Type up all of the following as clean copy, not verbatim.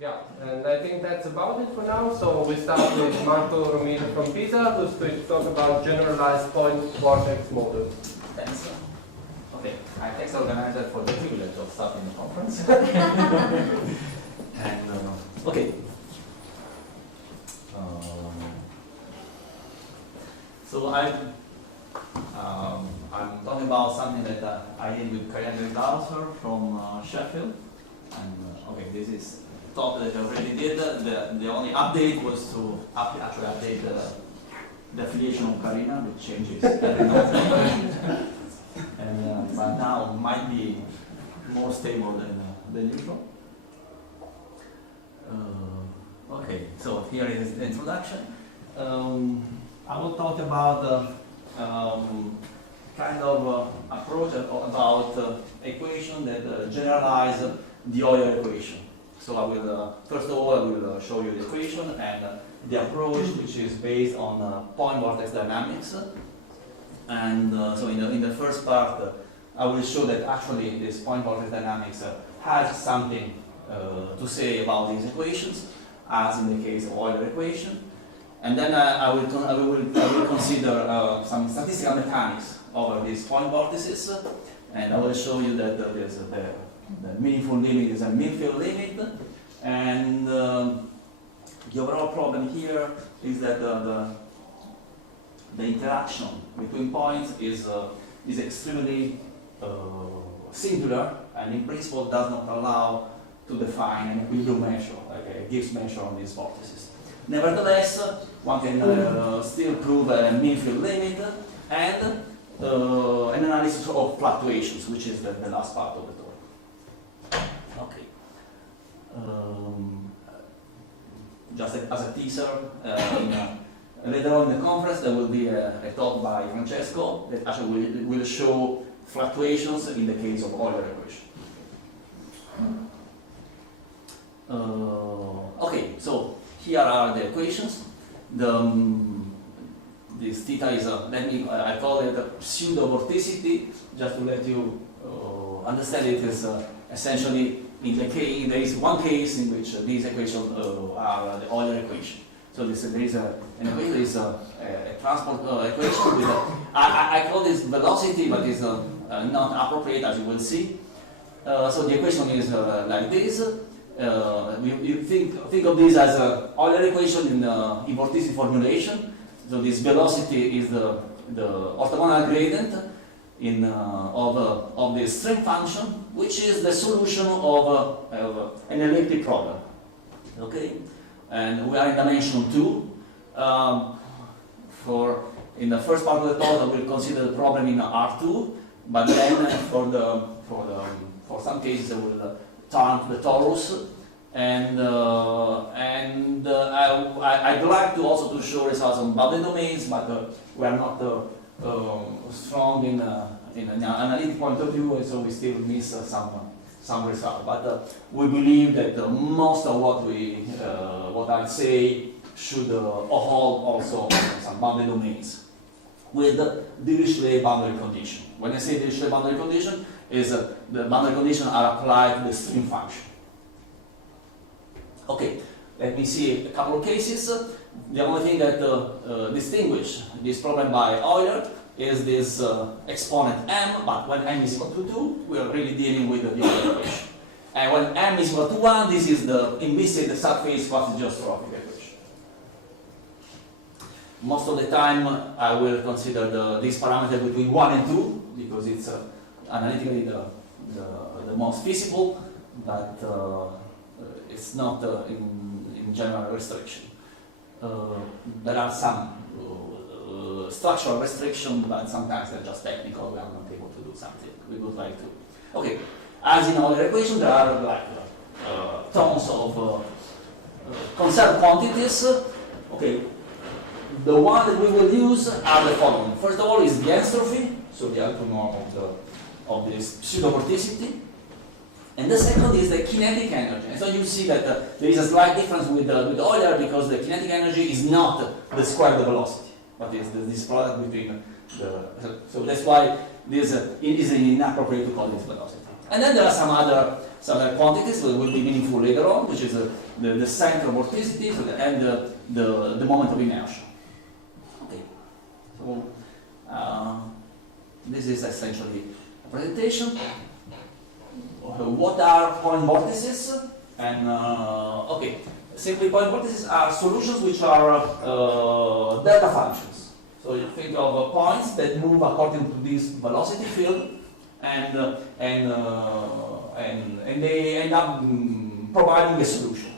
Yeah, and I think that's about it for now. So we start with Marco Romito from Pisa, who's going to talk about generalized point vortex models. Thanks. Okay, I thanks the organizer for the privilege of starting the conference. And okay. So I'm talking about something that I did with Geldhauser from Sheffield. And okay, this is talk that I already did. The only update was to actually update the affiliation of Karina, which changes every month. And but now might be more stable than usual. Okay, so here is the introduction. I will talk about kind of approach about equation that generalize the Euler equation. So I will first of all I will show you the equation and the approach, which is based on point vortex dynamics. And so in the first part, I will show that actually this point vortex dynamics has something to say about these equations, as in the case of Euler equation. And then I will consider some statistical mechanics over these point vortices, and I will show you that there's the meaningful limit is a mean field limit, and the overall problem here is that the interaction between points is extremely singular, and in principle does not allow to define an equilibrium measure, like a Gibbs measure on these vortices. Nevertheless, one can still prove a mean field limit and an analysis of fluctuations, which is the last part of the talk. Okay. Just as a teaser, later on in the conference there will be a talk by Francesco that actually will show fluctuations in the case of Euler equation. Okay, so here are the equations. This theta is I call it a pseudo vorticity, just to let you understand it is essentially there is one case in which these equations are the Euler equation. So there is an equation, there is a transport equation with I call this velocity, but it's not appropriate, as you will see. So the equation is like this. You think of this as an Euler equation in vorticity formulation. So this velocity is the orthogonal gradient of the string function, which is the solution of an elliptic problem. Okay, and we are in dimension 2. In the first part of the talk, I will consider the problem in R2, but then for some cases I will turn to the torus. And I'd like to also to show results on bounded domains, but we are not strong in an analytic point of view, and so we still miss some results. But we believe that most of what I say should hold also some bounded domains with the Dirichlet boundary condition. When I say Dirichlet boundary condition, is the boundary conditions are applied to the string function. Okay, let me see a couple of cases. The only thing that distinguishes this problem by Euler is this exponent m, but when m is equal to 2, we are really dealing with the Euler equation. And when m is equal to 1, this is the implicit subphase quasi-geostrophic equation. Most of the time, I will consider this parameter between 1 and 2, because it's analytically the most feasible, but it's not in general restriction. There are some structural restrictions, but sometimes they're just technical. We are not able to do something we would like to. Okay, as in Euler equation, there are like tons of conserved quantities. Okay, the one that we will use are the following. First of all is the entropy, so the alpha of this pseudo vorticity. And the second is the kinetic energy. And so you see that there is a slight difference with Euler, because the kinetic energy is not the square of the velocity, but is this product between the. So that's why this it is inappropriate to call this velocity. And then there are some other quantities that will be meaningful later on, which is the center of vorticity and the moment of inertia. Okay, so this is essentially a presentation. What are point vortices? And okay, simply point vortices are solutions which are delta functions. So you think of points that move according to this velocity field, and they end up providing a solution.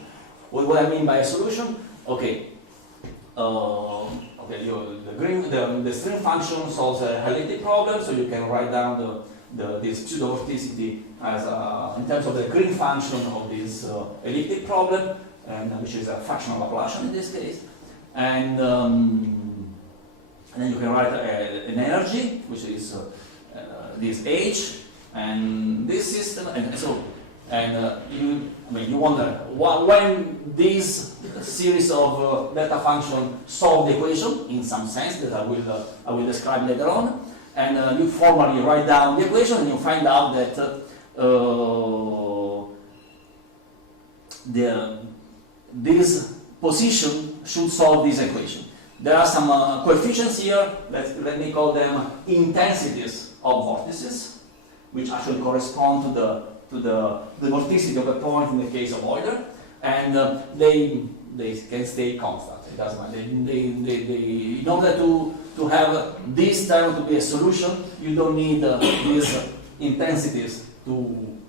What I mean by a solution? Okay, the string function solves a elliptic problem, so you can write down this pseudo vorticity as in terms of the green function of this elliptic problem, which is a fractional Laplacian in this case, and then you can write an energy, which is this H, and this system, and so, you wonder when this series of delta function solve the equation in some sense that I will describe later on, and you formally write down the equation, and you find out that this position should solve this equation. There are some coefficients here, let me call them intensities of vortices, which actually correspond to the vorticity of a point in the case of Euler, and they can stay constant. It doesn't matter. In order to have this term to be a solution, you don't need these intensities to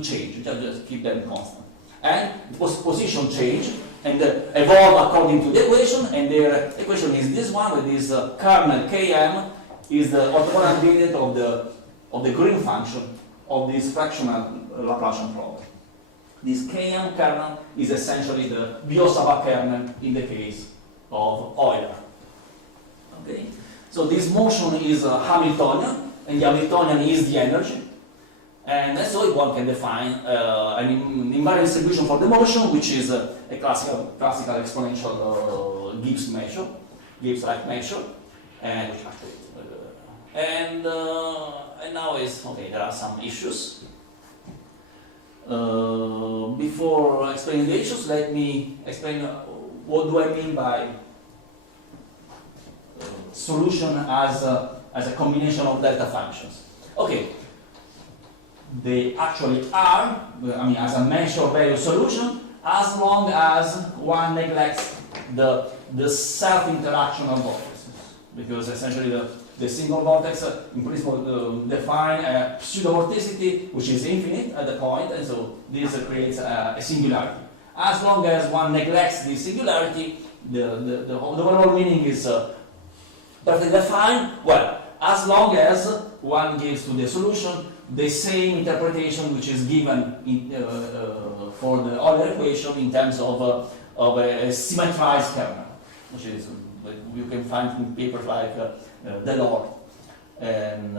change. You just keep them constant. And position change and evolve according to the equation, and their equation is this one, with this kernel Km is the orthogonal gradient of the green function of this fractional Laplacian problem. This Km kernel is essentially the Biot-Savart kernel in the case of Euler. Okay, so this motion is Hamiltonian, and the Hamiltonian is the energy. And so one can define an invariant distribution for the motion, which is a classical exponential Gibbs measure, Gibbs-like measure, and which actually, and now is okay. There are some issues. Before explaining the issues, let me explain what do I mean by solution as a combination of delta functions. Okay. They actually are, as a measure value solution, as long as one neglects the self-interaction of vortices. Because essentially the single vortex, in principle, define a pseudo-vorticity which is infinite at the point, and so this creates a singularity. As long as one neglects this singularity, the overall meaning is perfectly defined. Well, as long as one gives to the solution the same interpretation which is given for the Euler equation in terms of a symmetrized kernel, which is you can find in papers like Delors. And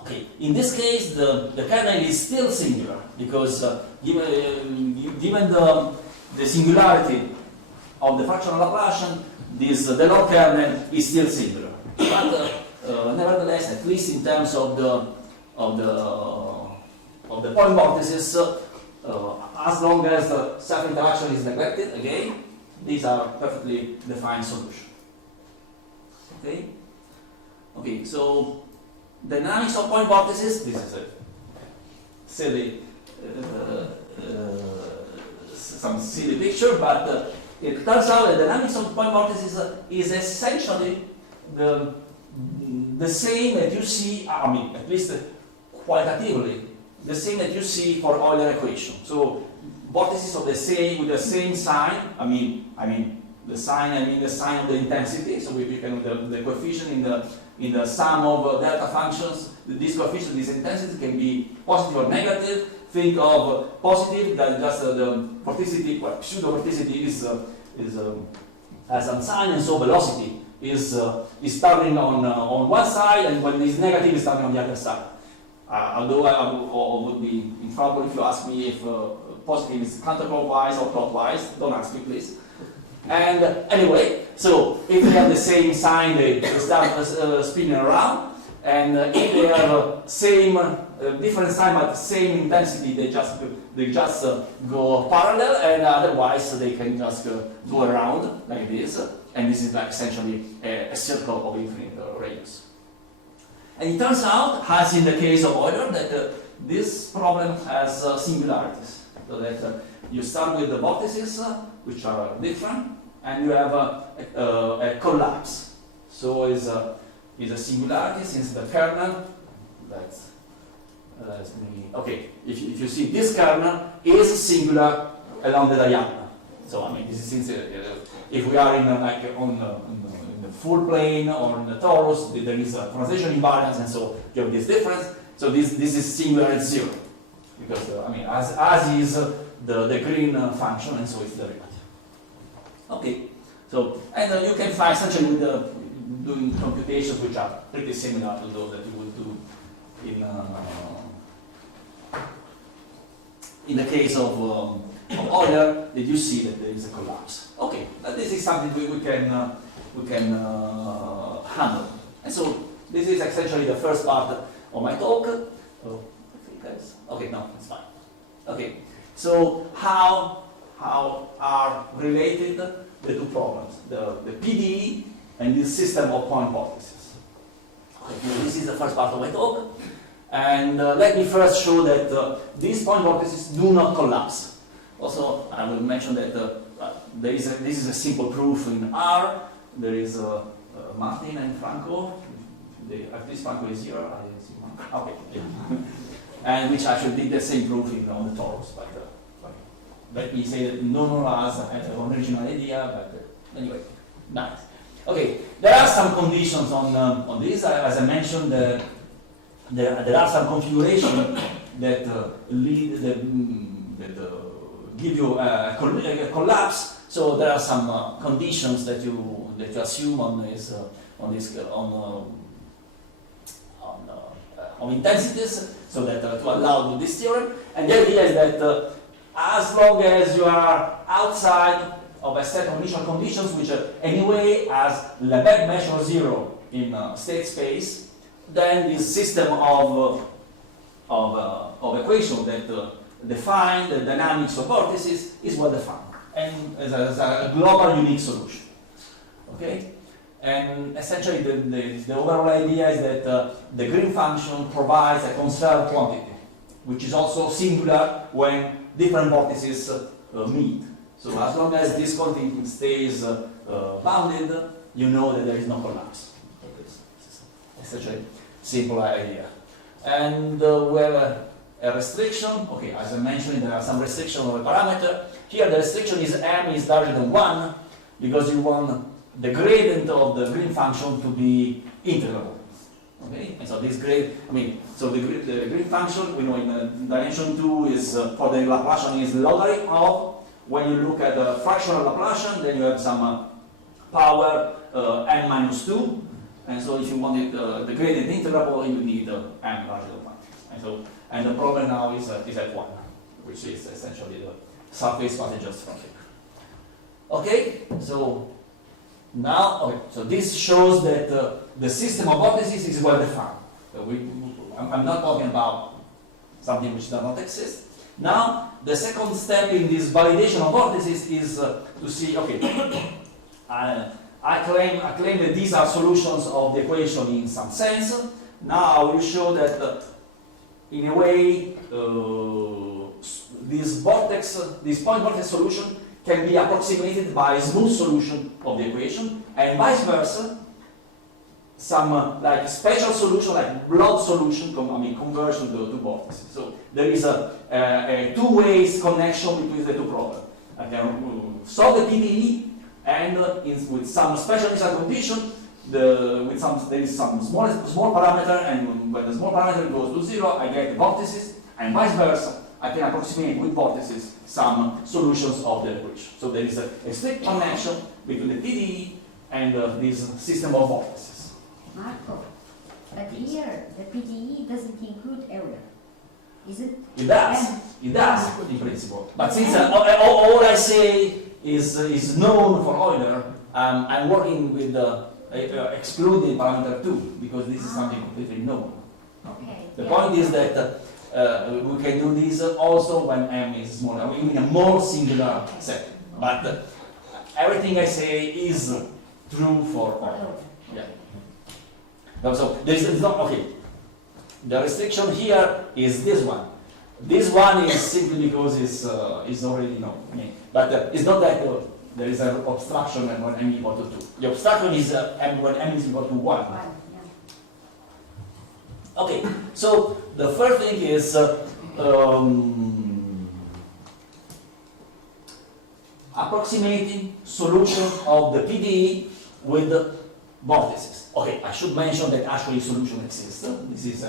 okay, in this case, the kernel is still singular because given the singularity of the fractional Laplacian, this Delors kernel is still singular. But nevertheless, at least in terms of the point vortices, as long as the self-interaction is neglected, again, these are perfectly defined solutions. Okay? Okay, so the dynamics of point vortices, this is a silly, some silly picture, but it turns out that the dynamics of point vortices is essentially the same that you see, at least qualitatively, the same that you see for Euler equation. So vortices of with the same sign. The sign of the intensity. So we can the coefficient in the sum of delta functions. This coefficient, this intensity can be positive or negative. Think of positive, that just the vorticity, pseudo vorticity is has some sign, and so velocity is starting on one side, and when it's negative, it's starting on the other side. Although I would be in trouble if you ask me if positive is counterclockwise or clockwise. Don't ask me, please. And anyway, so if they have the same sign, they start spinning around, and if they have same different sign but same intensity, they just go parallel, and otherwise they can just go around like this, and this is like essentially a circle of infinite radius. And it turns out, as in the case of Euler, that this problem has singularities. So that you start with the vortices, which are different, and you have a collapse. So is a singularity since the kernel, okay, if you see this kernel is singular along the diagonal. So I mean, this is since if we are in in the full plane or in the torus, there is a translation invariance, and so you have this difference. So this is singular at 0, because I mean, as is the green function, and so it's derivative. Okay, so and you can find essentially with doing computations which are pretty similar to those that you would do in the case of Euler, that you see that there is a collapse. Okay, this is something we can handle. And so this is essentially the first part of my talk. Okay, no, it's fine. Okay, so how are related the two problems, the PDE and this system of point vortices? Okay, this is the first part of my talk. And let me first show that these point vortices do not collapse. Also, I will mention that this is a simple proof in R. There is Martin and Franco. At least Franco is here. I didn't see Marco. Okay. Yeah. And which actually did the same proof on the torus. But let me say that no one has an original idea. But anyway, nice. Okay, there are some conditions on this. As I mentioned, there are some configurations that give you a collapse. So there are some conditions that you assume on intensities, so that to allow this theorem. And the idea is that as long as you are outside of a set of initial conditions, which anyway has Lebesgue measure 0 in state space, then this system of equations that define the dynamics of vortices is well defined, and as a global unique solution. Okay, and essentially the overall idea is that the green function provides a conserved quantity, which is also singular when different vortices meet. So as long as this quantity stays bounded, you know that there is no collapse. This is essentially simple idea. And we have a restriction. Okay, as I mentioned, there are some restrictions of a parameter. Here the restriction is m is larger than 1, because you want the gradient of the green function to be integrable. Okay, and so this so the green function, we know in dimension 2 is for the Laplacian is logarithm of. When you look at the fractional Laplacian, then you have some power n minus 2, and so if you wanted the gradient integrable, you need m larger than 1. And the problem now is at 1, which is essentially the surface particles from here. Okay, so now, so this shows that the system of vortices is well defined. So I'm not talking about something which does not exist. Now, the second step in this validation of vortices is to see, okay, I claim that these are solutions of the equation in some sense. Now I will show that in a way this point vortex solution can be approximated by a smooth solution of the equation, and vice versa. Some like special solution, like blob solution, conversion to vortices. So there is a two-way connection between the two problems. I can solve the PDE, and with some special initial condition, there is some small parameter, and when the small parameter goes to 0, I get vortices, and vice versa. I can approximate with vortices some solutions of the equation. So there is a strict connection between the PDE and this system of vortices. Marco, but here the PDE doesn't include Euler, is it? It does. It does in principle. But since all I say is known for Euler, I'm working with a excluding parameter 2, because this is something completely known. Okay. The yeah. point is that we can do this also when m is smaller, I mean in a more singular set. But everything I say is true for all. Yeah. So there's not, okay. The restriction here is this one. This one is simply because it's already known. I mean, but it's not that there is an obstruction when m equal to 2. The obstruction is when m is equal to 1. Yeah. Okay, so the first thing is approximating solution of the PDE with the vortices. Okay, I should mention that actually solution exists. This is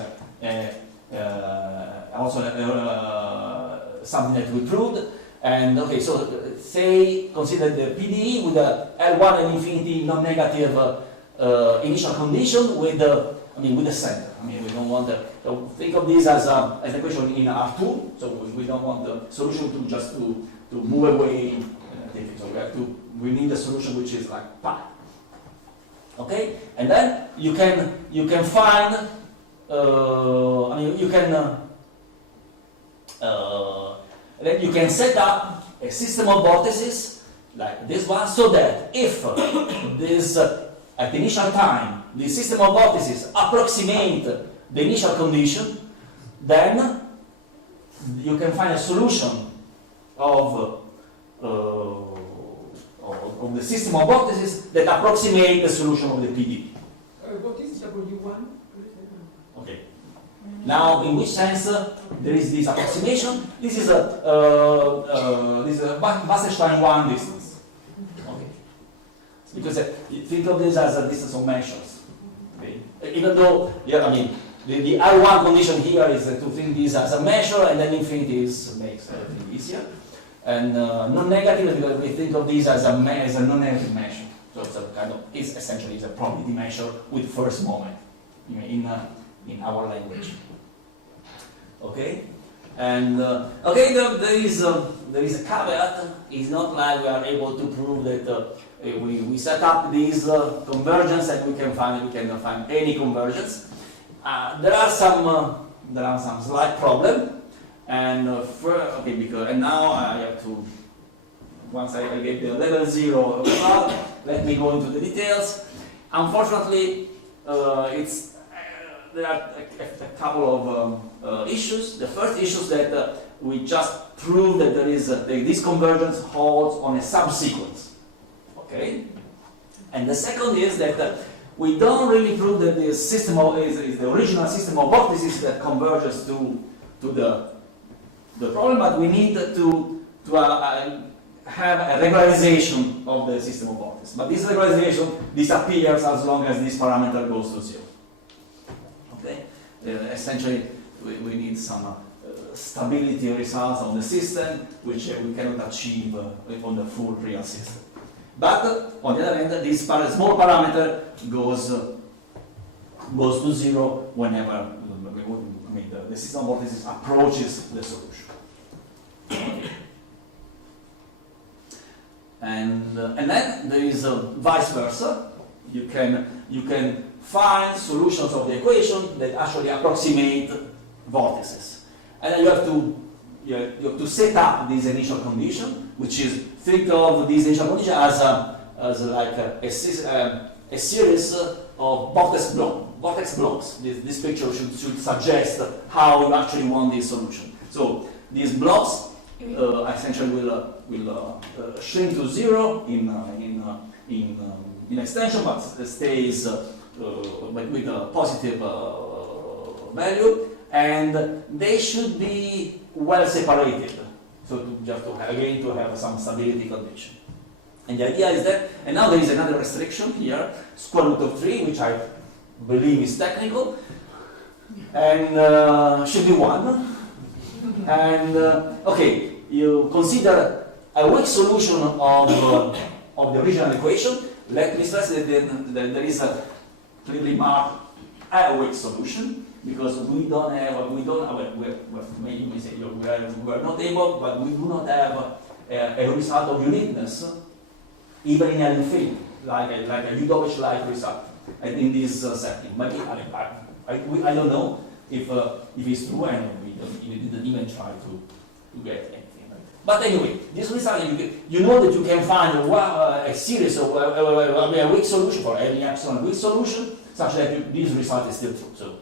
also something that we proved. And okay, so say consider the PDE with a L1 and infinity non-negative initial condition with the with the center. I mean, we don't want to think of this as an equation in R2. So we don't want the solution to just to move away. So we need a solution which is like pi. Okay, and then you can find. Then you can set up a system of vortices like this one, so that if this at the initial time the system of vortices approximate the initial condition, then you can find a solution of the system of vortices that approximate the solution of the PDE. What is W1? Okay. Now, in which sense there is this approximation? This is a Wasserstein 1 distance. Okay. Because think of this as a distance of measures. Okay. Even though, yeah, I mean, the R1 condition here is to think this as a measure, and then infinity makes everything easier. And non-negative, because we think of this as a non-negative measure. So it's a kind of, essentially a probability measure with first moment in our language. Okay, and okay, there is a caveat. It's not like we are able to prove that we set up this convergence and we can find any convergence. There are some slight problem. And and now I have to, once I get the level 0 result, let me go into the details. Unfortunately, there are a couple of issues. The first issue is that we just proved that there is this convergence holds on a subsequence. Okay, and the second is that we don't really prove that the system is the original system of vortices that converges to the problem, but we need to have a regularization of the system of vortices. But this regularization disappears as long as this parameter goes to 0. Okay, essentially we need some stability results of the system, which we cannot achieve on the full real system. But on the other hand, this small parameter goes to 0 whenever the system of vortices approaches the solution. And then there is vice versa. You can find solutions of the equation that actually approximate vortices, and then you have to set up this initial condition, which is, think of this initial condition as like a series of vortex blocks. This picture should suggest how you actually want this solution. So these blocks essentially will shrink to 0 in extension, but stays with a positive value, and they should be well separated. So to have some stability condition. And the idea is that, and now there is another restriction here, square root of 3, which I believe is technical, and should be 1. And okay, you consider a weak solution of the original equation. Let me stress that there is a clearly marked a weak solution, because we don't have, maybe you may say we are not able, but we do not have a result of uniqueness even in L infinity. like a Udovich-like result in this setting. Maybe I don't know if it's true, and we didn't even try to get anything. Right? But anyway, this result, you know that you can find a series of a weak solution for any epsilon weak solution, such that this result is still true.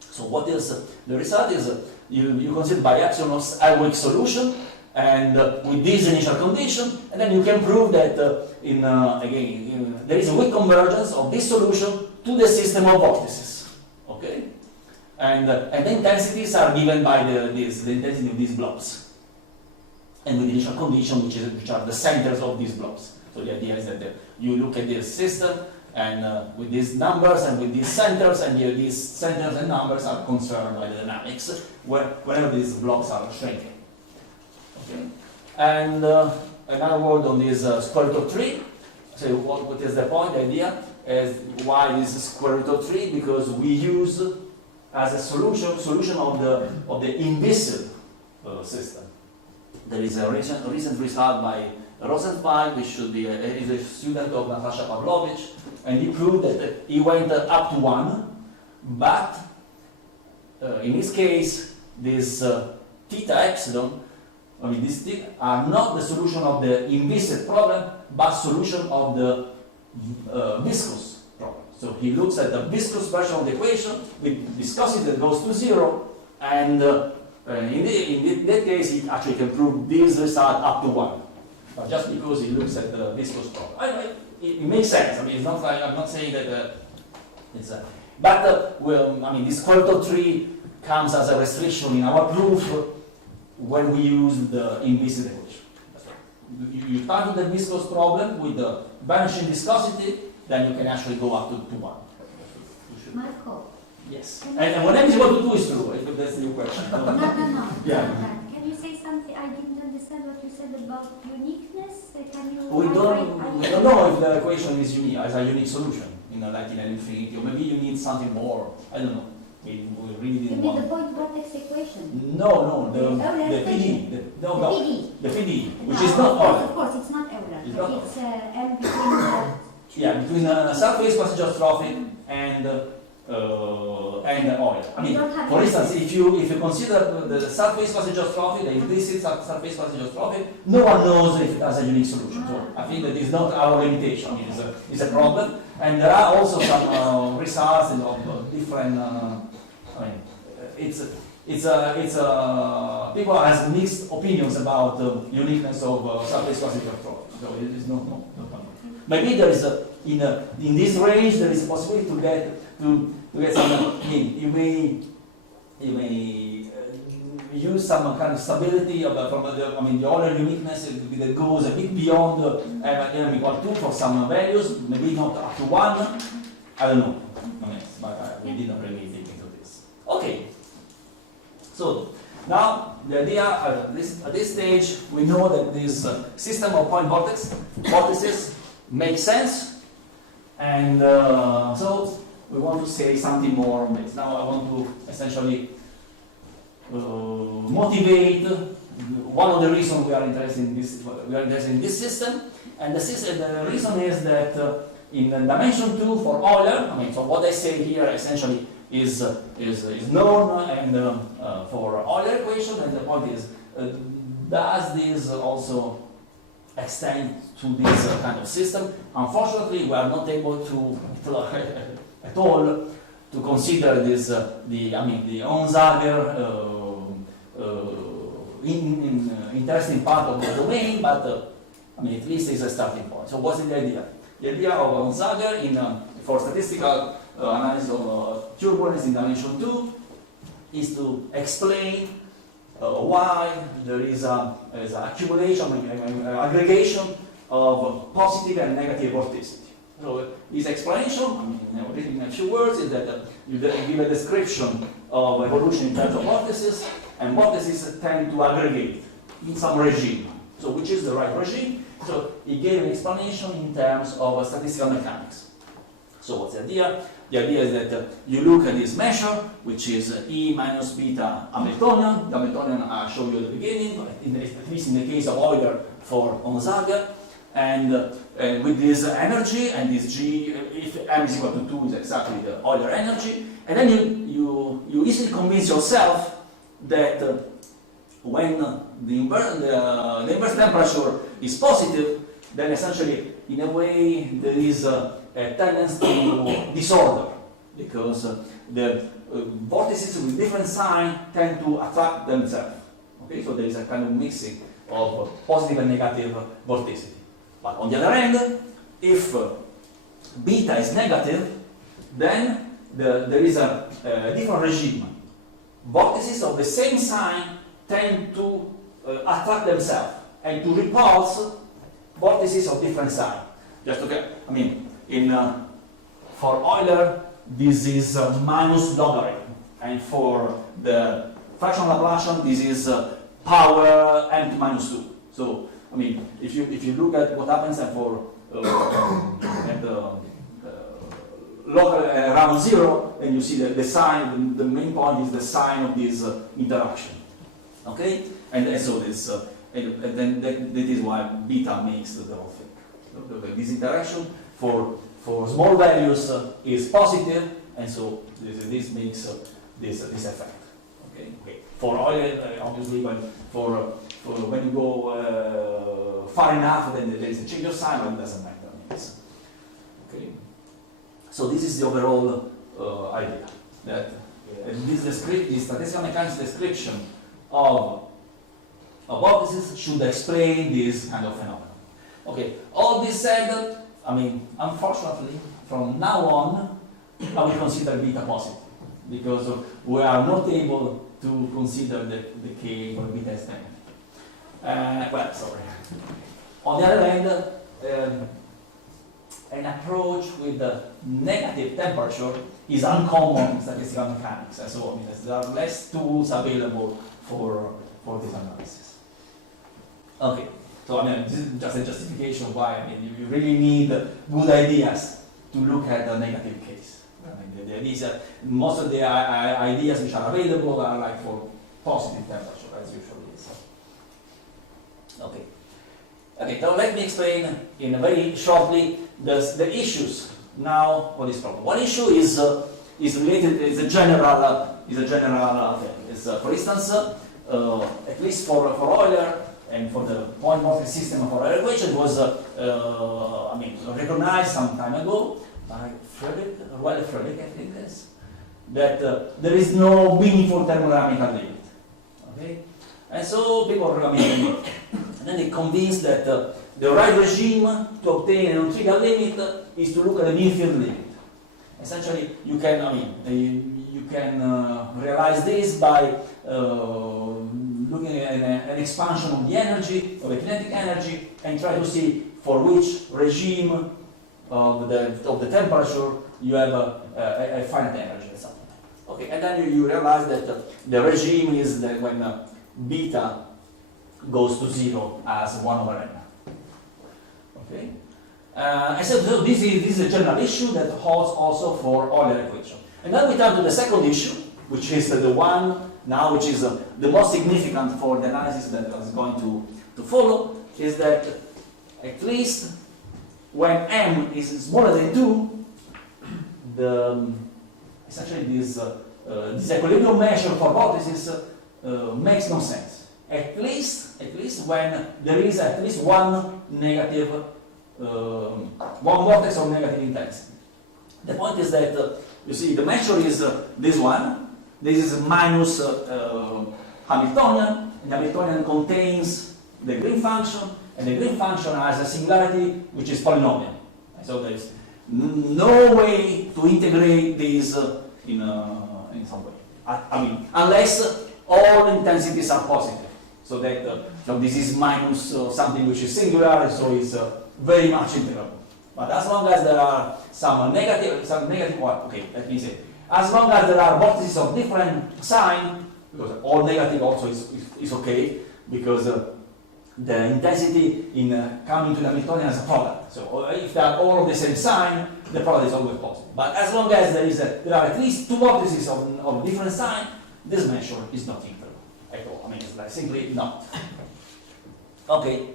So what is the result is you consider by epsilon a weak solution, and with this initial condition, and then you can prove that there is a weak convergence of this solution to the system of vortices. Okay, and the intensities are given by the intensity of these blobs, and with the initial condition, which are the centers of these blobs. So the idea is that you look at this system, and with these numbers and with these centers, and these centers and numbers are concerned by the dynamics whenever these blocks are shrinking. Okay. And another word on this square root of 3. So what is the point? The idea is why this square root of 3? Because we use as a solution of the inviscid system. There is a recent result by Rosenfeld, which should be is a student of Natasha Pavlovich, and he proved that he went up to 1, but in this case, this theta epsilon, these theta are not the solution of the inviscid problem, but solution of the viscous problem. So he looks at the viscous version of the equation with viscosity that goes to 0, and in that case, he actually can prove this result up to 1. But just because he looks at the viscous problem, it makes sense. It's not like I'm not saying that it's a. But this square root of 3 comes as a restriction in our proof when we use the inviscid equation. You start with the viscous problem with the vanishing viscosity, then you can actually go up to 1. Marco. Yes. And when m is equal to 2 is true. If that's the question. No. Yeah. Can you say something? I didn't understand what you said about uniqueness. Can you? We don't know if the equation is unique, as a unique solution, like in an infinity, or maybe you need something more. I don't know. We really You didn't mean want. the point vortex equation? No, the Euler PD, the PD, which No, is not Euler. Of course, it's not Euler. It's not It's M between the. Yeah, between surface quasi-geostrophic and Euler. For instance, if you consider the surface quasi-geostrophic, the implicit surface quasi-geostrophic, no one knows if it has a unique solution. So I think that is not our limitation. It's a problem, and there are also some results of different. People has mixed opinions about the uniqueness of surface quasi-geostrophic. So it is no problem. Maybe there is in this range there is a possibility to get some. You may use some kind of stability from the Euler uniqueness that goes a bit beyond m equal 2 for some values, maybe not up to 1. I don't know. But we didn't really dig into this. Okay. So now the idea at this stage, we know that this system of point vortices makes sense, and so we want to say something more on this. Now I want to essentially motivate one of the reasons we are interested in this system, and the reason is that in dimension 2 for Euler, so what I say here essentially is known, and for Euler equation, and the point is, does this also extend to this kind of system? Unfortunately, we are not able to at all to consider this the Onsager interesting part of the domain, but at least it's a starting point. So what's the idea? The idea of Onsager for statistical analysis of turbulence in dimension 2 is to explain why there is an accumulation, aggregation of positive and negative vorticity. So this explanation, in a few words, is that you give a description of evolution in terms of vortices, and vortices tend to aggregate in some regime. So which is the right regime? So he gave an explanation in terms of statistical mechanics. So what's the idea? The idea is that you look at this measure, which is E minus beta Hamiltonian. The Hamiltonian I showed you at the beginning, at least in the case of Euler for Onsager. and with this energy and this G, if m is equal to 2 is exactly the Euler energy, and then you easily convince yourself that when the inverse temperature is positive, then essentially, in a way, there is a tendency to disorder, because the vortices with different sign tend to attract themselves. Okay, so there is a kind of mixing of positive and negative vorticity. But on the other hand, if beta is negative, then there is a different regime. Vortices of the same sign tend to attract themselves and to repulse vortices of different sign. Just to get, I mean, for Euler, this is minus logarithm, and for the fractional Laplacian, this is power m to minus 2. So, I mean, if you look at what happens for at the local around 0, and you see that the sign, the main point is the sign of this interaction. Okay, and so this, and then that is why beta makes the whole thing. This interaction for small values is positive, and so this makes this effect. Okay. For Euler, obviously, when you go far enough, then there is a change of sign, but it doesn't matter. Okay. So this is the overall idea, that this statistical mechanics description of vortices should explain this kind of phenomenon. Okay. All this said, I mean, unfortunately, from now on, I will consider beta positive, because we are not able to consider the K for beta is negative. Well, sorry. On the other hand, an approach with the negative temperature is uncommon in statistical mechanics, and so I mean, there are less tools available for this analysis. Okay, so I mean, this is just a justification why I mean you really need good ideas to look at the negative case. I mean, these are, most of the ideas which are available are like for positive temperature, as usually is. Okay. Okay, so let me explain in very shortly the issues now for this problem. One issue is related, is a general thing. For instance, at least for Euler and for the point vortex system for Euler equation was I mean recognized some time ago by Frederick, I think it is, that there is no meaningful thermodynamical limit. Okay, and so people, I mean, and then they convinced that the right regime to obtain a non-trivial limit is to look at the near field limit. Essentially, you can, I mean, you can realize this by looking at an expansion of the energy, of the kinetic energy, and try to see for which regime of the temperature you have a finite energy or something. Okay, and then you realize that the regime is that when beta goes to 0 as 1 over n. Okay, and so this is a general issue that holds also for Euler equation. And then we turn to the second issue, which is the one now which is the most significant for the analysis that is going to follow, is that at least when m is smaller than 2, essentially this equilibrium measure for vortices makes no sense. At least when there is at least one negative, one vortex of negative intensity. The point is that you see the measure is this one. This is minus Hamiltonian, and the Hamiltonian contains the Green function, and the Green function has a singularity which is polynomial. So there is no way to integrate this in some way. I mean, unless all intensities are positive. So that so this is minus something which is singular, so it's very much integrable. But as long as there are some negative, okay, let me say, as long as there are vortices of different sign, because all negative also is okay, because the intensity in coming to the Hamiltonian as a product. So if they are all of the same sign, the product is always positive. But as long as there are at least two vortices of different sign, this measure is not integrable at all. I mean, it's like simply not. Okay.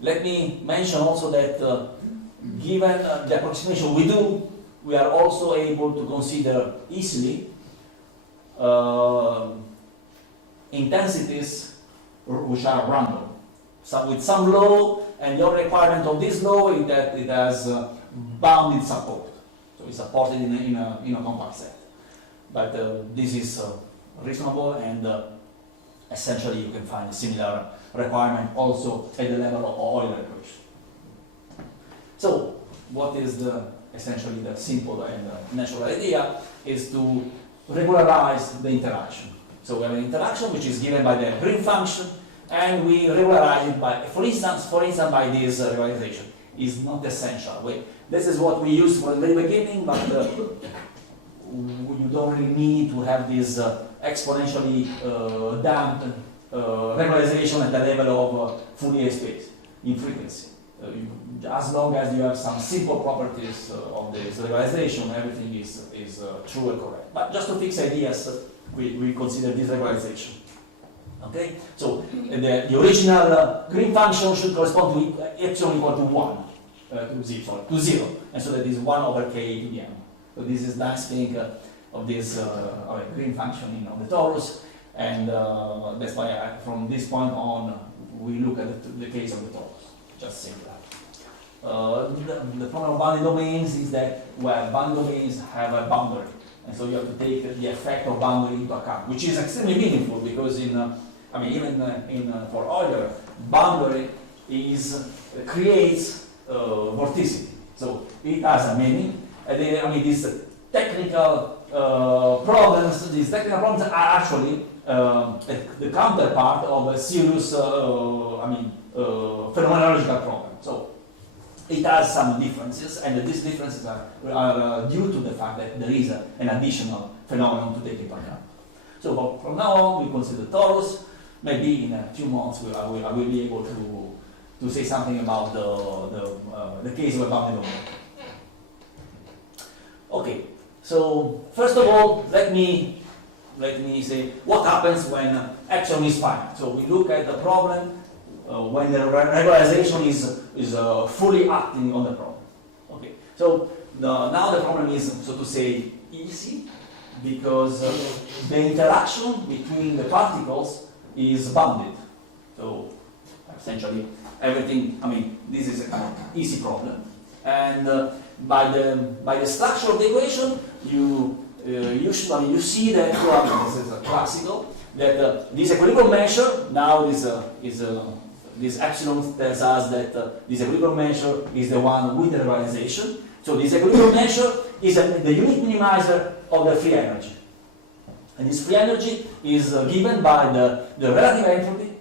let me mention also that given the approximation we do, we are also able to consider easily intensities which are random. With some law, and the requirement of this law is that it has bounded support. So it's supported in a compact set. But this is reasonable, and essentially you can find a similar requirement also at the level of Euler equation. So what is essentially the simple and natural idea is to regularize the interaction. So we have an interaction which is given by the green function, and we regularize it by, for instance, by this regularization. Is not essential. This is what we used for the very beginning, but you don't really need to have this exponentially damped regularization at the level of Fourier space in frequency. As long as you have some simple properties of this regularization, everything is true and correct. But just to fix ideas, we consider this regularization. Okay? So the original green function should correspond to epsilon equal to 1, to 0. And so that is 1 over k to the m. So this is nice thing of this green function on the torus. And that's why from this point on, we look at the case of the torus. Just saying that. The problem of bounded domains is that, well, bounded domains have a boundary. And so you have to take the effect of boundary into account, which is extremely meaningful because even for Euler, boundary creates vorticity. So it has a meaning. These technical problems are actually the counterpart of a serious, phenomenological problem. So it has some differences, and these differences are due to the fact that there is an additional phenomenon to take into account. So from now on, we consider torus. Maybe in a few months, I will be able to say something about the case of a bounded domain. Okay, so first of all, let me say what happens when epsilon is finite. So we look at the problem when the regularization is fully acting on the problem. Okay, so now the problem is, so to say, easy because the interaction between the particles is bounded. So essentially everything, this is a kind of easy problem. And by the structure of the equation, you see that, this is a classical, that this equilibrium measure, now this epsilon tells us that this equilibrium measure is the one with the regularization. So this equilibrium measure is the unit minimizer of the free energy. And this free energy is given by the relative entropy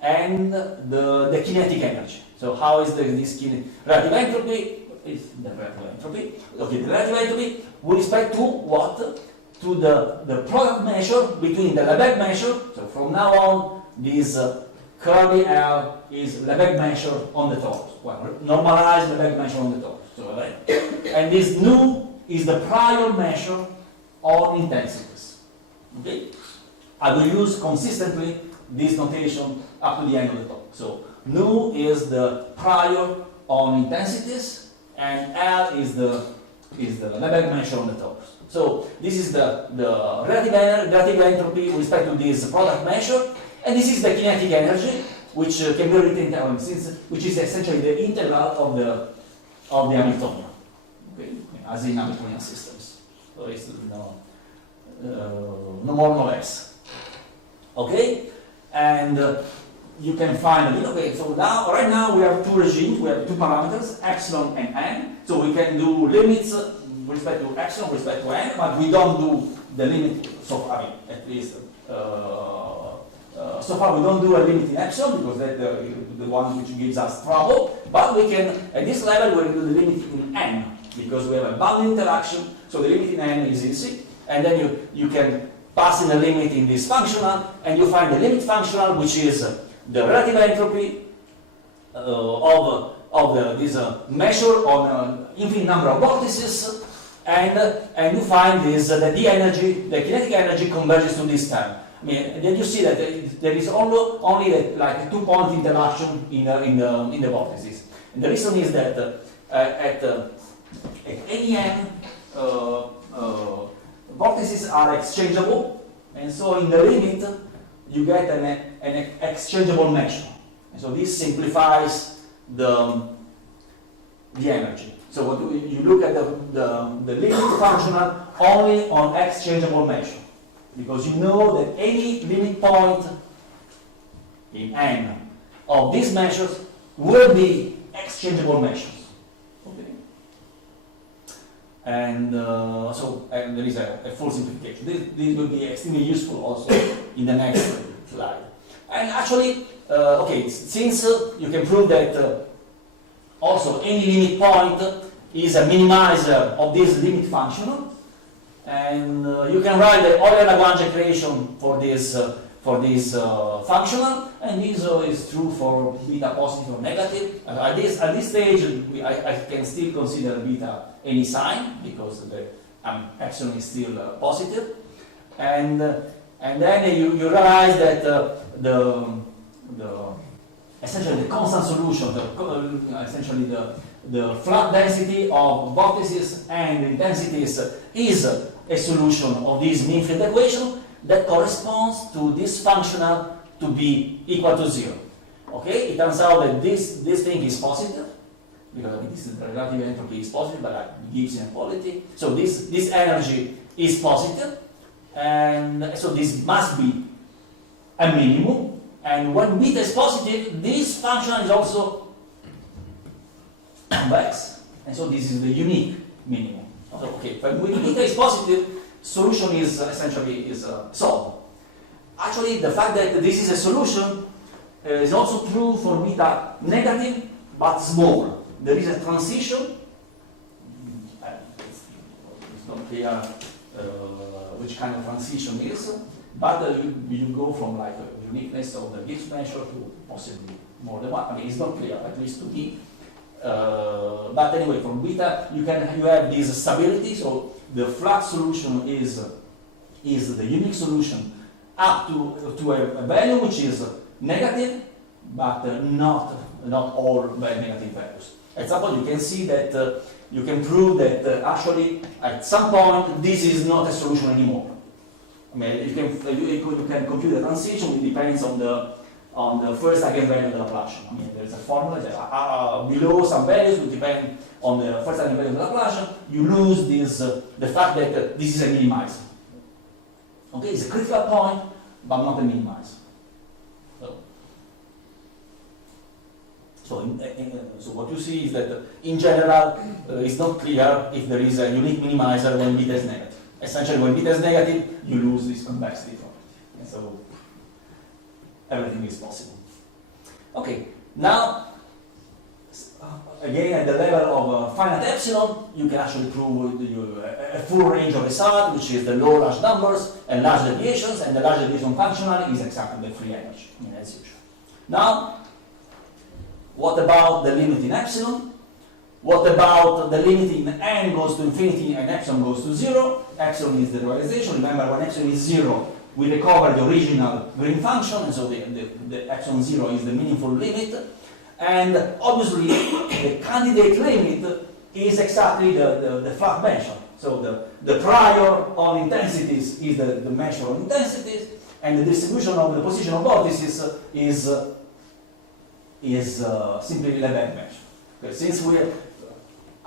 and the kinetic energy. So how is this relative entropy? Is the relative entropy. Okay, the relative entropy with respect to what? To the product measure between the Lebesgue measure. So from now on, this curly L is Lebesgue measure on the torus. Well, normalized Lebesgue measure on the torus. So, and this nu is the prior measure on intensities. Okay? I will use consistently this notation up to the end of the talk. So nu is the prior on intensities, and L is the Lebesgue measure on the torus. So this is the relative entropy with respect to this product measure, and this is the kinetic energy, which can be written in terms, which is essentially the integral of the Hamiltonian, okay? As in Hamiltonian systems. So it's no more, no less. Okay, and you can find it. Okay, so right now we have two regimes. We have two parameters, epsilon and n. So we can do limits with respect to epsilon, with respect to n, but we don't do the limit so far. At least so far we don't do a limit in epsilon because that's the one which gives us trouble. But we can, at this level, we do the limit in n because we have a bounded interaction. So the limit in n is easy, and then you can pass in a limit in this functional, and you find the limit functional, which is the relative entropy of this measure on an infinite number of vortices, and you find this that the kinetic energy converges to this term. I mean, then you see that there is only like 2 point interaction in the vortices. And the reason is that at any n, vortices are exchangeable, and so in the limit you get an exchangeable measure. And so this simplifies the energy. So what you look at the limit functional only on exchangeable measure, because you know that any limit point in n of these measures will be exchangeable measures. Okay. And and there is a full simplification. This will be extremely useful also in the next slide. And actually, okay, since you can prove that also any limit point is a minimizer of this limit functional, and you can write the Euler-Lagrange equation for this functional, and this is true for beta positive or negative. At this stage, I can still consider beta any sign because the epsilon is still positive, and then you realize that essentially the constant solution, essentially the flat density of vortices and intensities is a solution of this mean field equation that corresponds to this functional to be equal to 0. Okay, it turns out that this thing is positive, because this is the relative entropy is positive, but like Gibbs inequality. So this energy is positive, and so this must be a minimum. And when beta is positive, this function is also convex, and so this is the unique minimum. Okay, when beta is positive, solution is essentially solved. Actually, the fact that this is a solution is also true for beta negative, but small. There is a transition. It's not clear which kind of transition is, but you go from like a uniqueness of the Gibbs measure to possibly more than one. I mean, it's not clear, at least to me. But anyway, from beta you have this stability. So the flat solution is the unique solution up to a value which is negative, but not all negative values. At some point, you can see that you can prove that actually at some point this is not a solution anymore. I mean, you can compute the transition. It depends on the first eigenvalue of the Laplacian. I mean, there's a formula that below some values will depend on the first eigenvalue of the Laplacian. You lose this the fact that this is a minimizer. Okay, it's a critical point, but not a minimizer. So what you see is that in general it's not clear if there is a unique minimizer when beta is negative. Essentially, when beta is negative, you lose this convexity property. And so everything is possible. Okay, now again at the level of finite epsilon, you can actually prove a full range of results, which is the low large numbers and large deviations, and the large deviation functional is exactly the free energy, as usual. Now, what about the limit in epsilon? What about the limit in n goes to infinity and epsilon goes to 0? Epsilon is the realization. Remember, when epsilon is 0, we recover the original green function, and so the epsilon 0 is the meaningful limit. And obviously, the candidate limit is exactly the flat measure. So the prior on intensities is the measure of intensities, and the distribution of the position of vortices is simply a Lebesgue measure. Okay, since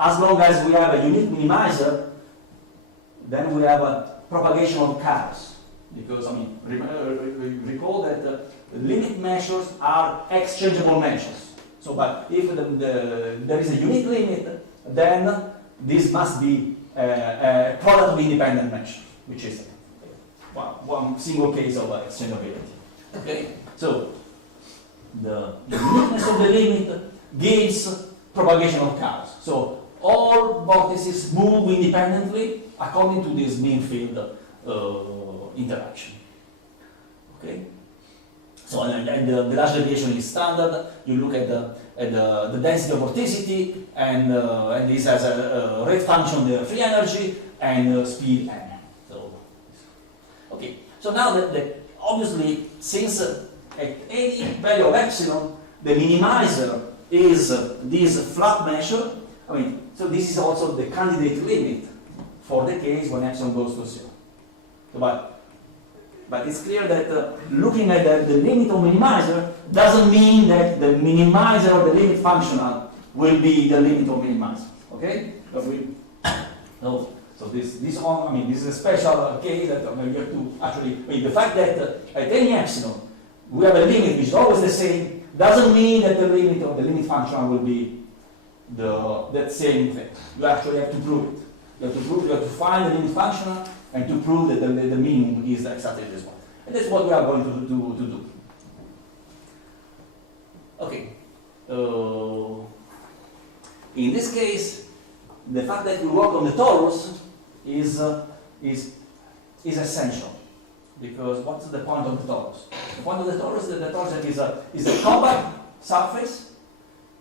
as long as we have a unique minimizer, then we have a propagation of chaos. Because, I mean, recall that limit measures are exchangeable measures. So, but if there is a unique limit, then this must be a product of independent measure, which is one single case of exchangeability. Okay, so the uniqueness of the limit gives propagation of chaos. So all vortices move independently according to this mean field interaction. Okay. So and the large deviation is standard. You look at the density of vorticity, and this has a rate function, the free energy, and speed n. So okay. So now obviously, since at any value of epsilon, the minimizer is this flat measure, I mean, so this is also the candidate limit for the case when epsilon goes to 0. So, but it's clear that looking at the limit of minimizer doesn't mean that the minimizer of the limit functional will be the limit of minimizer. Okay? No. So this is a special case that we have to actually. I mean, the fact that at any epsilon we have a limit which is always the same doesn't mean that the limit of the limit functional will be that same thing. You actually have to prove it. You have to find the limit functional and to prove that the minimum is exactly this one. And that's what we are going to do. Okay. In this case, the fact that we work on the torus is essential, because what's the point of the torus? The point of the torus is that the torus is a compact surface,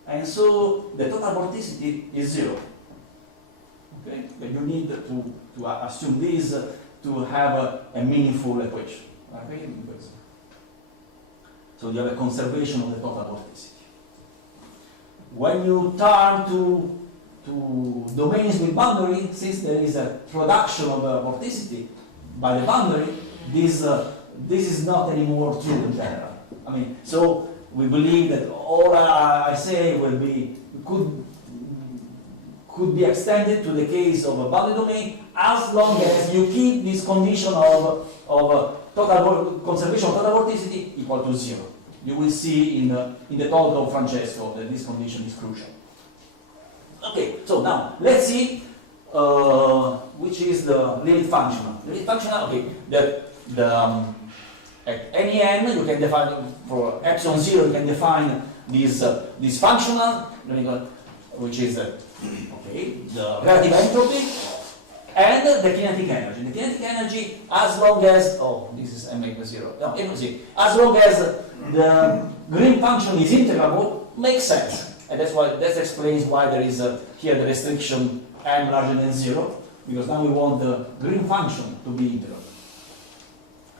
and so the total vorticity is 0. Okay, but you need to assume this to have a meaningful equation. Okay, so you have a conservation of the total vorticity. When you turn to domains with boundary, since there is a production of vorticity by the boundary, this is not anymore true in general. I mean, so we believe that all I say could be extended to the case of a boundary domain as long as you keep this condition of total conservation of total vorticity equal to 0. You will see in the talk of Francesco that this condition is crucial. Okay, so now let's see which is the limit functional. The limit functional, okay, at any n you can define, for epsilon 0 you can define this functional, which is the relative entropy and the kinetic energy. The kinetic energy, as long as this is m equals 0. No, as long as the green function is integrable, makes sense. And that explains why there is here the restriction m larger than 0, because now we want the green function to be integral.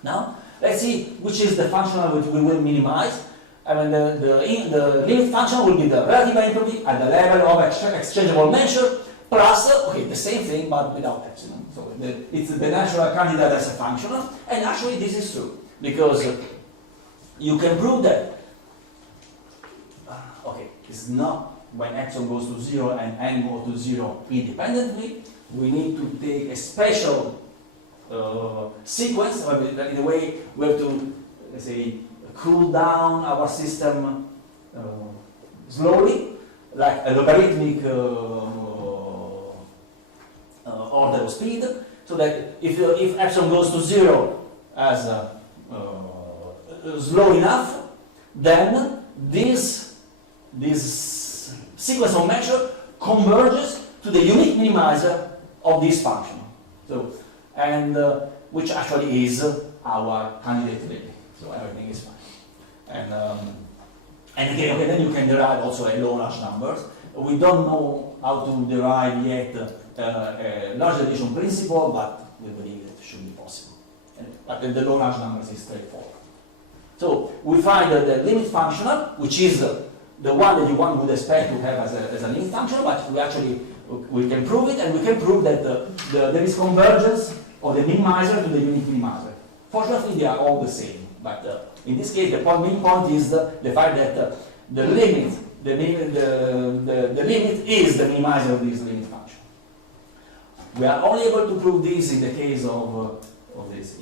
Now, let's see which is the functional which we will minimize. I mean, the limit function will be the relative entropy at the level of exchangeable measure plus, the same thing but without epsilon. So it's the natural candidate as a functional, and actually this is true, because you can prove that it's not when epsilon goes to 0 and n goes to 0 independently. We need to take a special sequence. In a way, we have to, let's say, cool down our system slowly, like a logarithmic order of speed, so that if epsilon goes to 0 as slow enough, then this sequence of measure converges to the unique minimizer of this function. So, and which actually is our candidate limit. So everything is fine. And again, then you can derive also a low large numbers. We don't know how to derive yet a large addition principle, but we believe it should be possible. But the low large numbers is straightforward. So we find the limit functional, which is the one that one would expect to have as a limit function, but we can prove it, and we can prove that there is convergence of the minimizer to the unique minimizer. Fortunately, they are all the same, but in this case, the main point is the fact that the limit is the minimizer of this limit function. We are only able to prove this in the case of this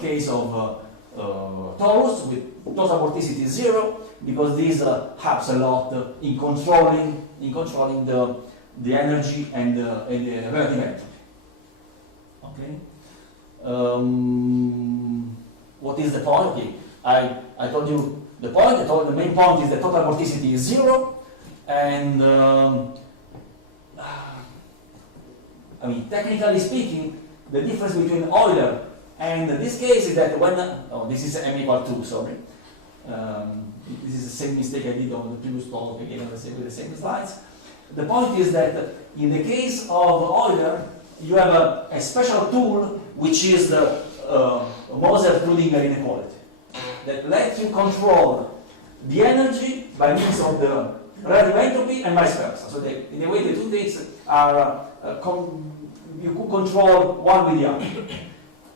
case of torus with total vorticity 0, because this helps a lot in controlling the energy and the relative entropy. Okay. What is the point? Okay. I told you the point. The main point is that total vorticity is 0, and I mean, technically speaking, the difference between Euler and this case is that when this is m equal 2. Sorry, this is the same mistake I did on the previous talk again with the same slides. The point is that in the case of Euler, you have a special tool which is Moser-Trüdinger inequality that lets you control the energy by means of the relative entropy and vice versa. So in a way, the two things are you could control one with the other.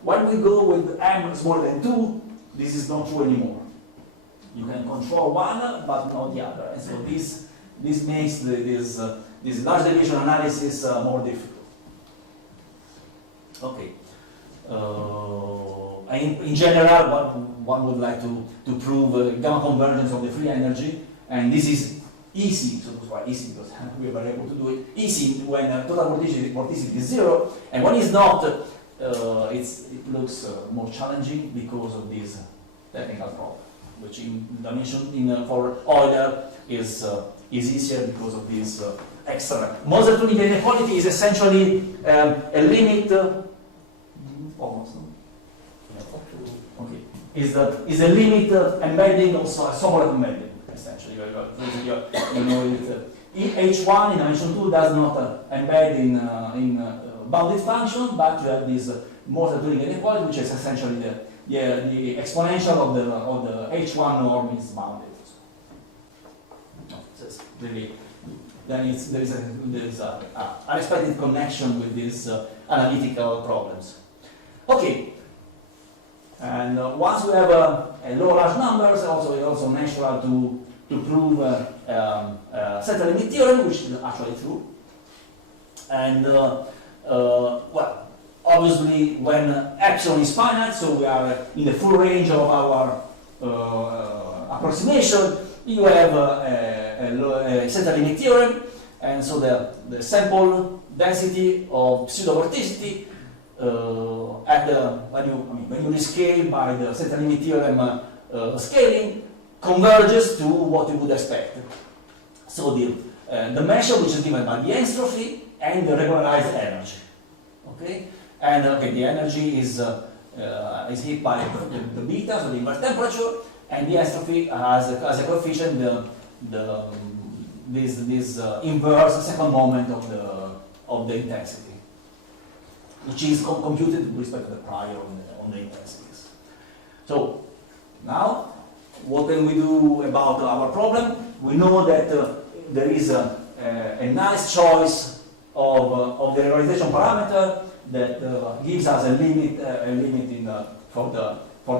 When we go with m smaller than 2, this is not true anymore. You can control one, but not the other. And so this makes this large deviation analysis more difficult. Okay. In general, one would like to prove gamma convergence of the free energy, and this is easy, so it's quite easy because we were able to do it easy when total vorticity is 0, and when it's not, it looks more challenging because of this technical problem, which in dimension for Euler is easier because of this extra. Moser-Trüdinger inequality is essentially a limit. Almost. Okay. Is a limit embedding, also a somewhat embedding. Essentially, you know it. H1 in dimension 2 does not embed in bounded function, but you have this Moser-Trüdinger inequality, which is essentially the exponential of the H1 norm is bounded. So it's really, then there is an unexpected connection with these analytical problems. Okay. And once we have low large numbers, it's also natural to prove central limit theorem, which is actually true. And well, obviously, when epsilon is finite, so we are in the full range of our approximation, you have a central limit theorem, and so the sample density of pseudo vorticity when you rescale by the central limit theorem scaling converges to what you would expect. So the measure which is given by the entropy and the regularized energy. Okay, and the energy is hit by the beta, so the inverse temperature, and the entropy has a coefficient this inverse second moment of the intensity, which is computed with respect to the prior on the intensities. So now, what can we do about our problem? We know that there is a nice choice of the regularization parameter that gives us a limit for the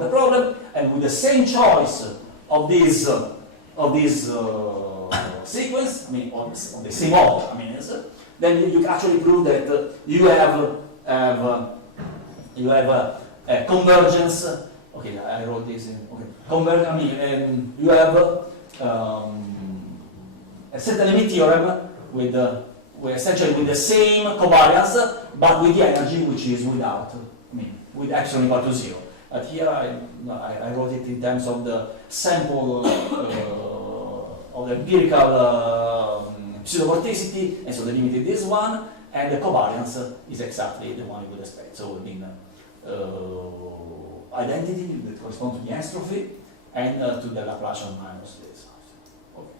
problem, and with the same choice of this sequence, I mean, of the same order, I mean, then you can actually prove that you have a convergence. Okay, I wrote this in. Okay, you have a central limit theorem with essentially with the same covariance, but with the energy which is without, with epsilon equal to 0. But here I wrote it in terms of the sample of the empirical pseudo-vorticity, and so the limit is this one, and the covariance is exactly the one you would expect. So identity that corresponds to the entropy and to the Laplacian minus this. Okay.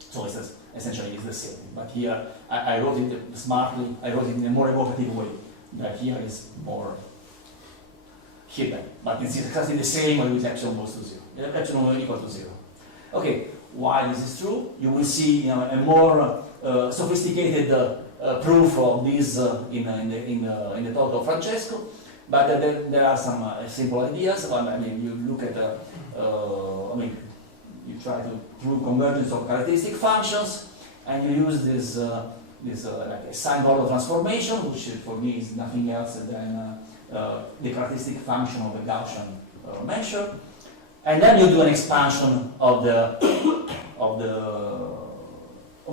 So it's essentially it's the same. But here I wrote it smartly. I wrote it in a more evocative way. That here is more hidden, but it's exactly the same when with epsilon goes to 0. Epsilon equal to 0. Okay. Why this is true? You will see a more sophisticated proof of this in the talk of Francesco. But there are some simple ideas. You look at, you try to prove convergence of characteristic functions, and you use this like a sign-Borel transformation, which for me is nothing else than the characteristic function of the Gaussian measure, and then you do an expansion of the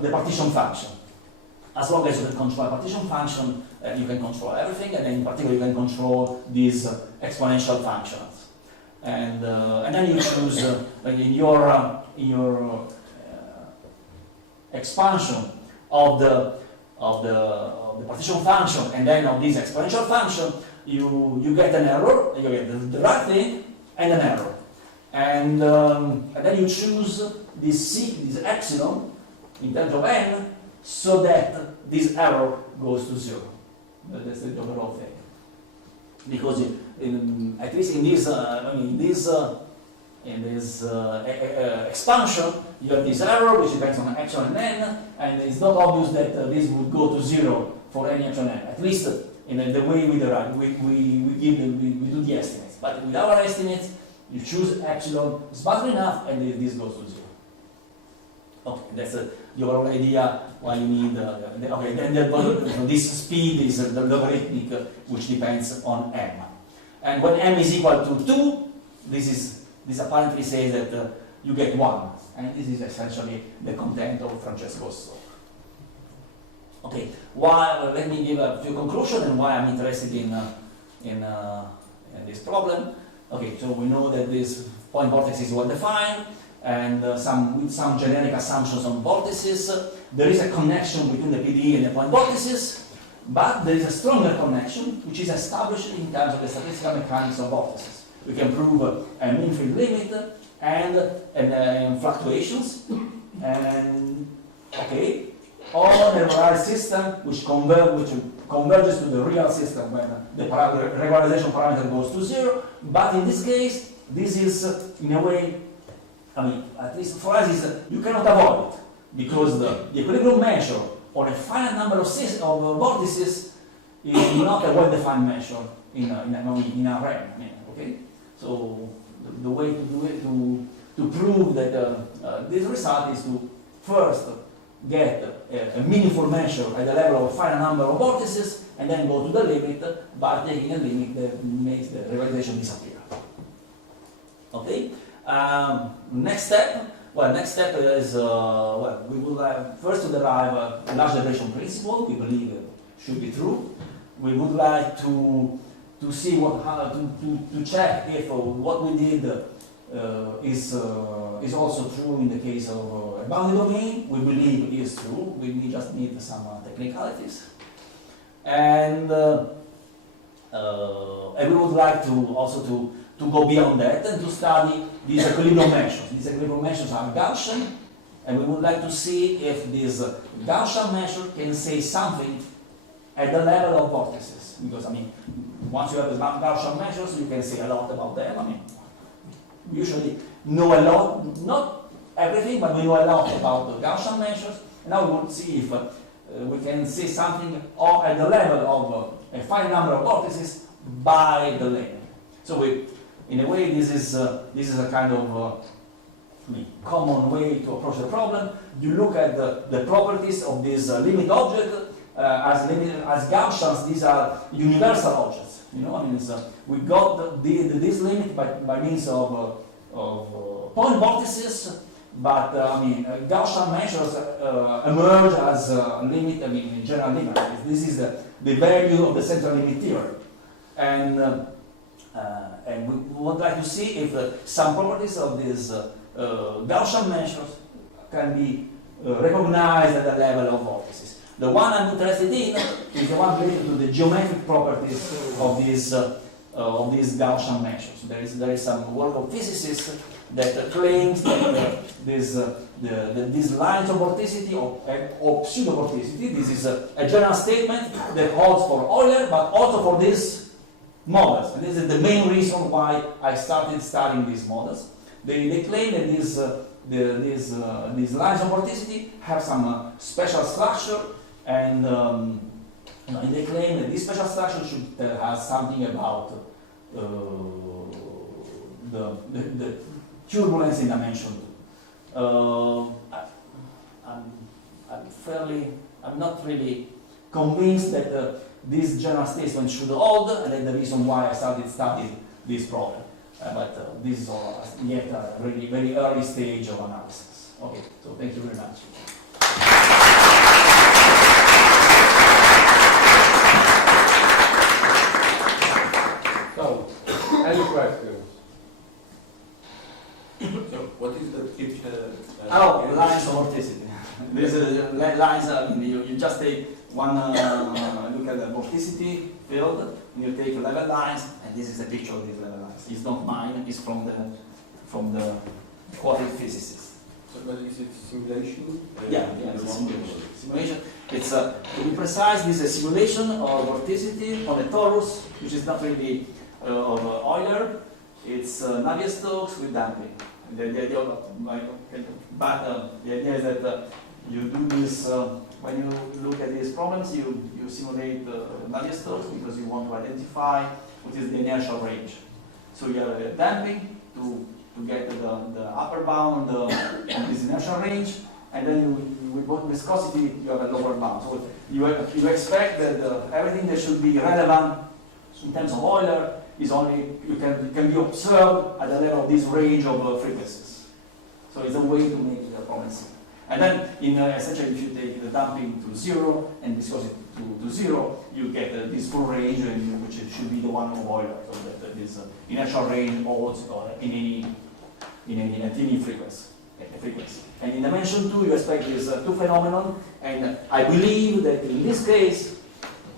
partition function. As long as you can control a partition function, you can control everything, and then in particular you can control these exponential functions. And then you choose in your expansion of the partition function, and then of this exponential function, you get an error. You get the right thing and an error, and then you choose this epsilon in terms of n, so that this error goes to 0. That's the overall thing. because at least in this, expansion, you have this error which depends on action and n, and it's not obvious that this would go to 0 for any action n. At least in the way we derive, we do the estimates. But with our estimates, you choose epsilon small enough, and this goes to 0. Okay, that's the overall idea why you need. Okay, then this speed is the logarithmic, which depends on m. And when m is equal to 2, this apparently says that you get 1, and this is essentially the content of Francesco's slope. Okay, let me give a few conclusions and why I'm interested in this problem. Okay, so we know that this point vortex is well defined, and with some generic assumptions on vortices. There is a connection between the PDE and the point vortices, but there is a stronger connection which is established in terms of the statistical mechanics of vortices. We can prove a mean field limit and fluctuations, and okay, or a regularized system which converges to the real system when the regularization parameter goes to 0. But in this case, this is in a way, at least for us, you cannot avoid it, because the equilibrium measure on a finite number of vortices is not a well-defined measure in a RAM. Okay, so the way to do it, to prove that this result is to first get a meaningful measure at the level of a finite number of vortices, and then go to the limit by taking a limit that makes the regularization disappear. Okay. Next step is we will first to derive a large derivation principle. We believe it should be true. We would like to see to check if what we did is also true in the case of a bounded domain. We believe it is true. We just need some technicalities, and we would like to also to go beyond that and to study these equilibrium measures. These equilibrium measures are Gaussian, and we would like to see if this Gaussian measure can say something at the level of vortices. Because once you have the Gaussian measures, you can say a lot about them. We usually know a lot, not everything, but we know a lot about the Gaussian measures. And now we want to see if we can say something at the level of a finite number of vortices by the limit. So in a way, this is a kind of common way to approach the problem. You look at the properties of this limit object as Gaussians. These are universal objects. We got this limit by means of point vortices, but Gaussian measures emerge as a limit. In general limit. This is the value of the central limit theorem, and we would like to see if some properties of these Gaussian measures can be recognized at the level of vortices. The one I'm interested in is the one related to the geometric properties of these Gaussian measures. There is some work of physicists that claims that this lines of vorticity or pseudo-vorticity, this is a general statement that holds for Euler, but also for these models. And this is the main reason why I started studying these models. They claim that these lines of vorticity have some special structure, and they claim that this special structure should have something about the turbulence in dimension 2. I'm not really convinced that this general statement should hold, and that's the reason why I started studying this problem. But this is all yet a really very early stage of analysis. Okay, so thank you very much. So, any questions? So, what is the Lines of vorticity. These lines, you just take one look at the vorticity field, and you take level lines, and this is a picture of these level lines. It's not mine, it's from the quantum physicists. So, but is it simulation? Yeah, it's a simulation. Simulation. It's to be precise, this is a simulation of vorticity on a torus, which is not really of Euler. It's Navier-Stokes with damping. The idea is that you do this when you look at these problems. You simulate Navier-Stokes because you want to identify what is the inertial range. So you have damping to get the upper bound of this inertial range, and then with viscosity you have a lower bound. So you expect that everything that should be relevant in terms of Euler is only can be observed at the level of this range of frequencies. So it's a way to make the problem simple. And then essentially if you take the damping to 0 and viscosity to 0, you get this full range, which should be the one of Euler. So that this inertial range holds in any frequency. And in dimension 2, you expect these two phenomena, and I believe that in this case,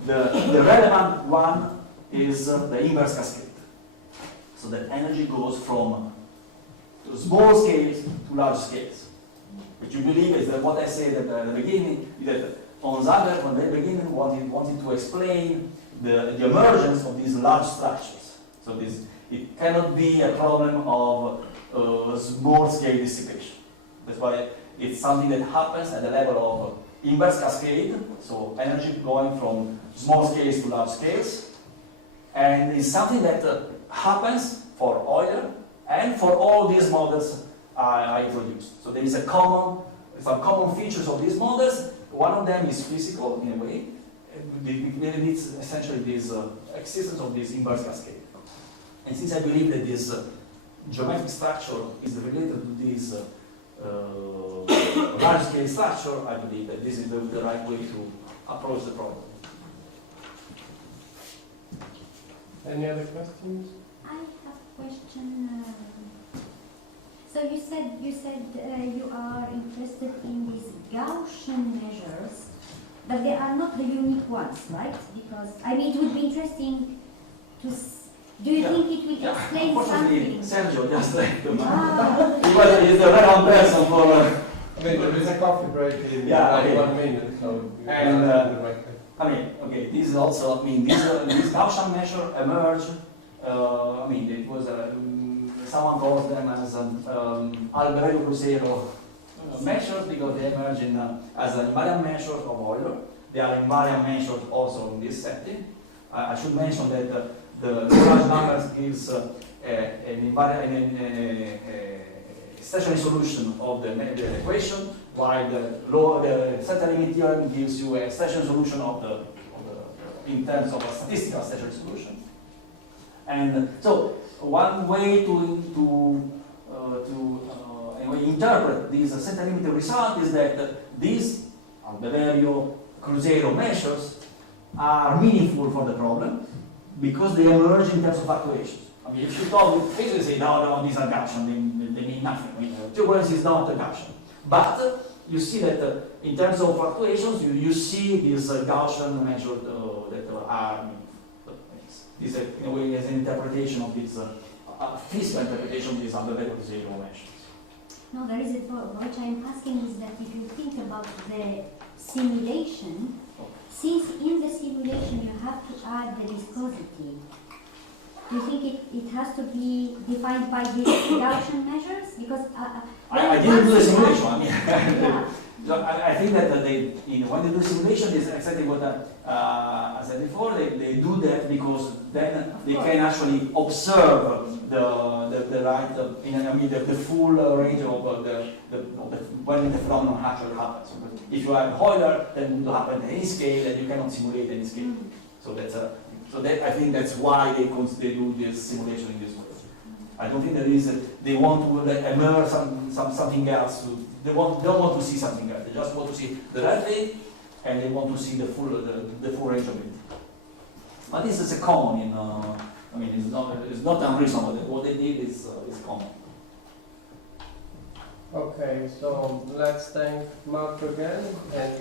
the relevant one is the inverse cascade. So that energy goes from small scales to large scales. Which you believe is that what I said at the beginning, is that Zander from the beginning wanted to explain the emergence of these large structures. So it cannot be a problem of small scale dissipation. That's why it's something that happens at the level of inverse cascade, so energy going from small scales to large scales, and it's something that happens for Euler and for all these models I introduced. So there is some common features of these models. One of them is physical in a way. It's essentially this existence of this inverse cascade. And since I believe that this geometric structure is related to this large-scale structure, I believe that this is the right way to approach the problem. Any other questions? I have a question. So you said you are interested in these Gaussian measures, but they are not the unique ones, right? Because I mean, it would be interesting to. Do you think it will explain Unfortunately, something? Sergio just left the man. Ah. He's the relevant person for. I mean, there is a coffee break in okay. 1 minute, so. And I mean, okay, this is also. I mean, these Gaussian measures emerge. I mean, it was someone calls them as Albedo Cruzeiro measures because they emerge as invariant measures of Euler. They are invariant measures also in this setting. I should mention that the large numbers gives an stationary solution of the equation, while the center limit theorem gives you a stationary solution in terms of a statistical stationary solution. And so one way to interpret this center limit result is that these Albedo Cruzeiro measures are meaningful for the problem because they emerge in terms of fluctuations. I mean, if you talk with physicists, say, no, these are Gaussian, they mean nothing. I mean, turbulence is not a Gaussian. But you see that in terms of fluctuations, you see these Gaussian measures that are this in a way is an interpretation of this physical interpretation of these Albedo Cruzeiro measures. No, there is what I'm asking is that if you think about the simulation, since in the simulation you have to add the viscosity, do you think it has to be defined by these Gaussian measures? Because I didn't do the simulation. I mean, yeah. so I think that when they do simulation, is exactly what I said before. They do that because then they can actually observe the right, the full range of when the phenomenon actually happens. If you have Euler, then it will happen at any scale, and you cannot simulate any scale. So that I think that's why they do this simulation in this way. I don't think they want to emerge something else. They don't want to see something else. They just want to see the red thing, and they want to see the full range of it. But this is a common. I mean, it's not unreasonable. What they did is common. Okay, so let's thank Mark again and